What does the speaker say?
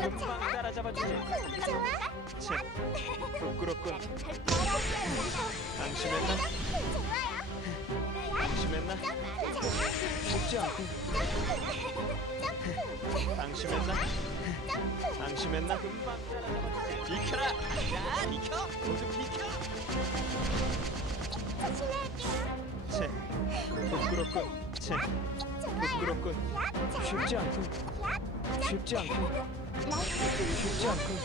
금방 따라잡아주지. 비켜라! 야, 비켜! 부끄럽군. 채, 좋아요. 부끄럽군. 쉽지 않군. 야, 쉽지 않군. 쉽지 않군.